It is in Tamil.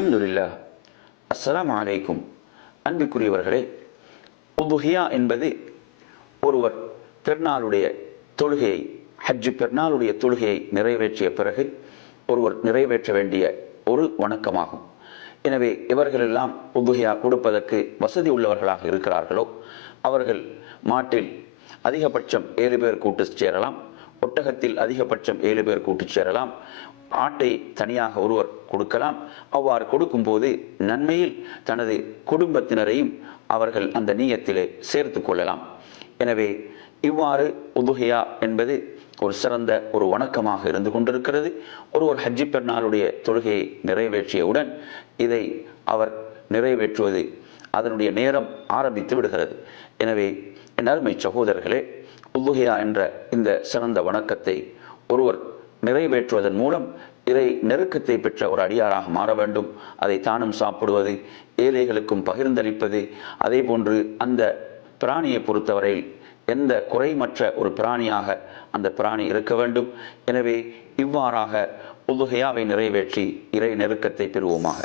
அஸ்ஸலாமு அலைக்கும். அன்பிற்குரியவர்களே உபுஹியா என்பது ஒருவர் பெருநாளுடைய தொழுகையை ஹஜ்ஜு பெருநாளுடைய தொழுகையை நிறைவேற்றிய பிறகு ஒருவர் நிறைவேற்ற வேண்டிய ஒரு வணக்கமாகும். எனவே இவர்களெல்லாம் உதுஹியா கொடுப்பதற்கு வசதி உள்ளவர்களாக இருக்கிறார்களோ அவர்கள் மாட்டில் அதிகபட்சம் ஏழு பேர் கூட்டு சேரலாம் ஒட்டகத்தில் அதிகபட்சம் ஏழு பேர் கூட்டிச் சேரலாம். ஆட்டை தனியாக ஒருவர் கொடுக்கலாம். அவ்வாறு கொடுக்கும்போது நன்மையில் தனது குடும்பத்தினரையும் அவர்கள் அந்த நீயத்திலே சேர்த்து கொள்ளலாம். எனவே இவ்வாறு உதுகையா என்பது ஒரு சிறந்த ஒரு வணக்கமாக இருந்து கொண்டிருக்கிறது. ஒருவர் ஹஜ்ஜி பெருநாளுடைய தொழுகையை நிறைவேற்றியவுடன் இதை அவர் நிறைவேற்றுவது அதனுடைய நேரம் ஆரம்பித்து விடுகிறது. எனவே என் அருமை சகோதரர்களே உல்லுஹியா என்ற இந்த சிறந்த வணக்கத்தை ஒருவர் நிறைவேற்றுவதன் மூலம் இறை நெருக்கத்தை பெற்ற ஒரு அடியாராக மாற வேண்டும். அதை தானும் சாப்பிடுவது ஏழைகளுக்கும் பகிர்ந்தளிப்பது அதே போன்று அந்த பிராணியை பொறுத்தவரையில் எந்த குறைமற்ற ஒரு பிராணியாக அந்த பிராணி இருக்க வேண்டும். எனவே இவ்வாறாக உதுகையாவை நிறைவேற்றி இறை நெருக்கத்தை பெறுவோமாக.